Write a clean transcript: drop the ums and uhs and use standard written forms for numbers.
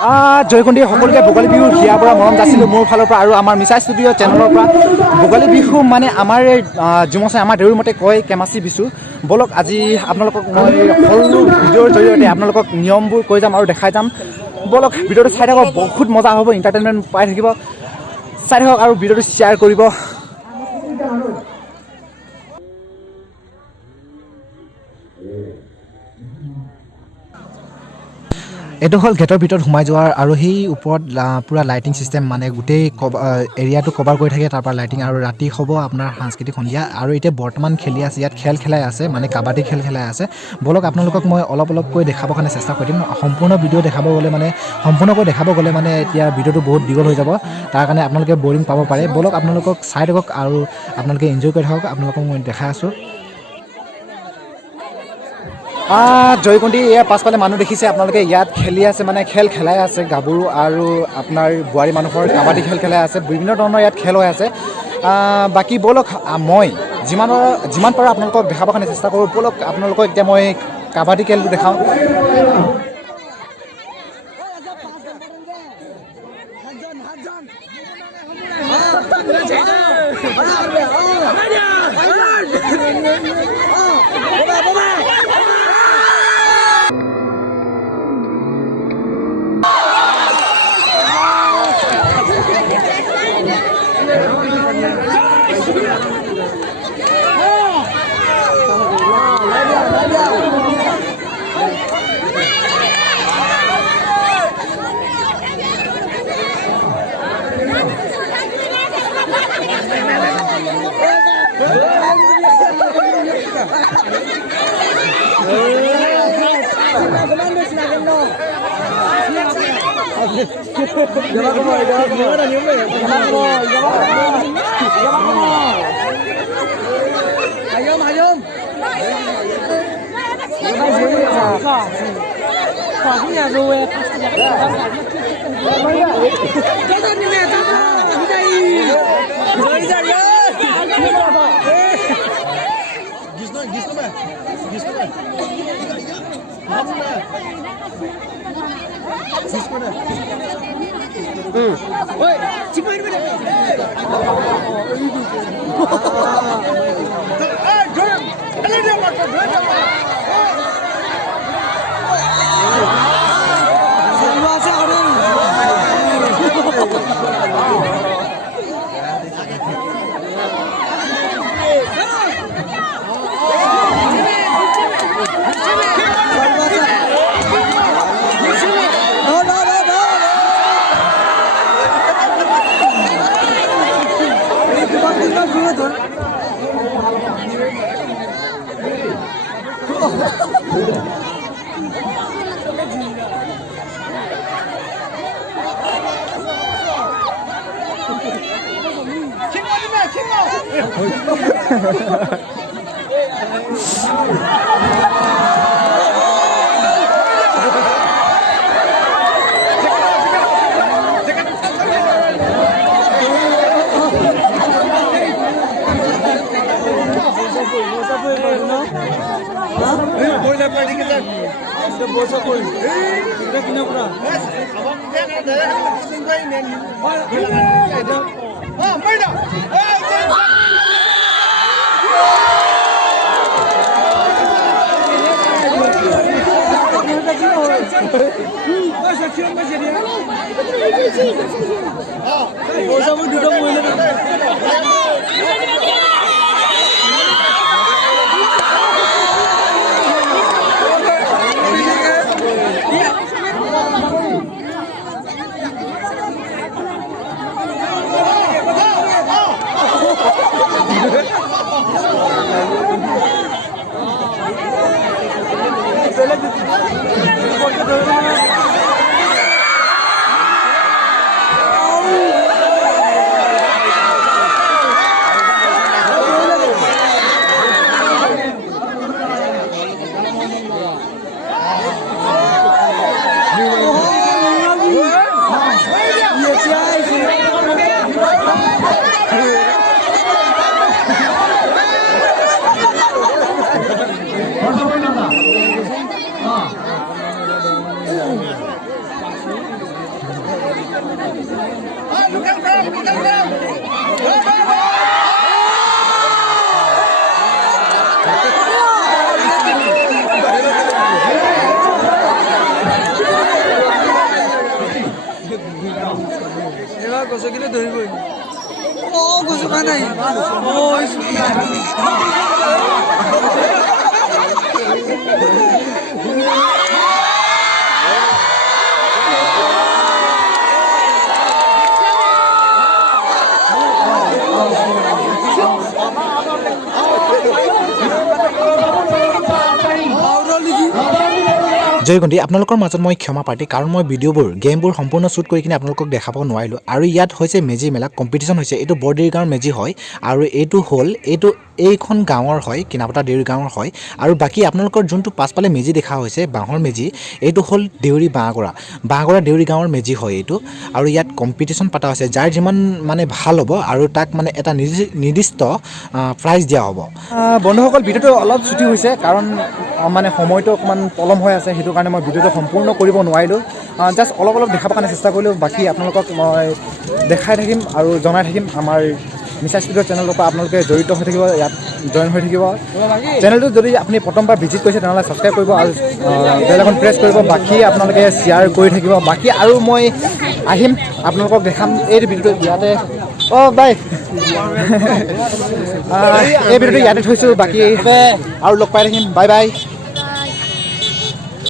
জয়কুণ্ডী সকলোকে ভোগালী বিহুৰ হিয়াৰ পৰা মৰম যাচিলোঁ মোৰ ফালৰ পৰা আৰু আমাৰ মিছা ষ্টুডিঅ' চেনেলৰ পৰা। ভোগালী বিহু মানে আমাৰ জুমচাই আমাৰ দেউৰ মতে কয় কেমাচি বিচু। বলক আজি আপোনালোকক মই সৰু ভিডিঅ'ৰ জৰিয়তে আপোনালোকক নিয়মবোৰ কৈ যাম আৰু দেখাই যাম। বলক ভিডিঅ'টো চাই থাকক, বহুত মজা হ'ব, এণ্টাৰটেইনমেণ্ট পাই থাকিব। চাই থাকক আৰু ভিডিঅ'টো শ্বেয়াৰ কৰিব। এইটো হ'ল গেটৰ ভিতৰত সোমাই যোৱাৰ আৰু সেই ওপৰত পূৰা লাইটিং ছিষ্টেম, মানে গোটেই এৰিয়াটো কভাৰ কৰি থাকে, তাৰপৰা লাইটিং আৰু ৰাতি হ'ব আপোনাৰ সাংস্কৃতিক সন্ধিয়া। আৰু এতিয়া বৰ্তমান খেলি আছে, ইয়াত খেল খেলাই আছে, মানে কাবাডী খেল খেলাই আছে। বলক আপোনালোকক মই অলপকৈ দেখাবৰ কাৰণে চেষ্টা কৰিম। সম্পূৰ্ণ ভিডিঅ' সম্পূৰ্ণকৈ দেখাব গ'লে মানে এতিয়া ভিডিঅ'টো বহুত দীঘল হৈ যাব, তাৰ কাৰণে আপোনালোকে বৰিং পাব পাৰে। বলক আপোনালোকক চাই থাকক আৰু আপোনালোকে এনজয় কৰি থাকক। আপোনালোকক মই দেখাই আছোঁ। জয়কুণ্ডী ইয়াৰ পাছফালে মানুহ দেখিছে আপোনালোকে, ইয়াত খেলি আছে, মানে খেল খেলাই আছে। গাভৰু আৰু আপোনাৰ বোৱাৰী মানুহৰ কাবাডী খেল খেলাই আছে, বিভিন্ন ধৰণৰ ইয়াত খেল হৈ আছে। বাকী বলক মই যিমান পাৰোঁ আপোনালোকক দেখাবৰ কাৰণে চেষ্টা কৰোঁ। বলক আপোনালোকক এতিয়া মই কাবাডী খেলটো দেখাওঁ। এবাৰ গছকিলে ধৰিবই গছকা নাই জয়গন্তি আপোনালোকৰ মাজত মই ক্ষমা প্ৰাৰ্থী কাৰণ মই ভিডিঅ'বোৰ গেমবোৰ সম্পূৰ্ণ শ্বুট কৰি কিনে আপোনালোকক দেখাব নোৱাৰিলোঁ আৰু ইয়াত হৈছে মেজি মেলা কম্পিটিশ্যন হৈছে এইটো বৰদেউৰী গাঁৱৰ মেজি হয় আৰু এইটো হ'ল এইখন গাঁৱৰ হয় কিনাপথাৰ দেউৰী গাঁৱৰ হয় আৰু বাকী আপোনালোকৰ যোনটো পাছফালে মেজি দেখা হৈছে বাঁহৰ মেজি এইটো হ'ল দেউৰী বাঁহগৰা দেউৰী গাঁৱৰ মেজি হয় এইটো আৰু ইয়াত কম্পিটিশ্যন পতা হৈছে যাৰ যিমান মানে ভাল হ'ব আৰু তাক মানে এটা নিৰ্দিষ্ট প্ৰাইজ দিয়া হ'ব বন্ধুসকল ভিডিঅ'টো অলপ ছুটি হৈছে কাৰণ মানে সময়টো অকণমান পলম হৈ আছে সেইটো কাৰণে মই ভিডিঅ'টো সম্পূৰ্ণ কৰিব নোৱাৰিলোঁ জাষ্ট অলপ দেখাবৰ কাৰণে চেষ্টা কৰিলোঁ বাকী আপোনালোকক মই দেখাই থাকিম আৰু জনাই থাকিম আমাৰ মিছা ষ্টুডিঅ' চেনেলৰ পৰা আপোনালোকে জড়িত হৈ থাকিব ইয়াত জইন হৈ থাকিব চেনেলটো যদি আপুনি প্ৰথমবাৰ ভিজিট কৰিছে তেনেহ'লে ছাবস্ক্ৰাইব কৰিব আৰু বেল আইকন প্ৰেছ কৰিব বাকী আপোনালোকে শ্বেয়াৰ কৰি থাকিব বাকী আৰু মই আহিম আপোনালোকক দেখাম এই ভিডিঅ'টো ইয়াতে বাই এই ভিডিঅ'টো ইয়াতে থৈছোঁ বাকী আৰু লগ পাই থাকিম বাই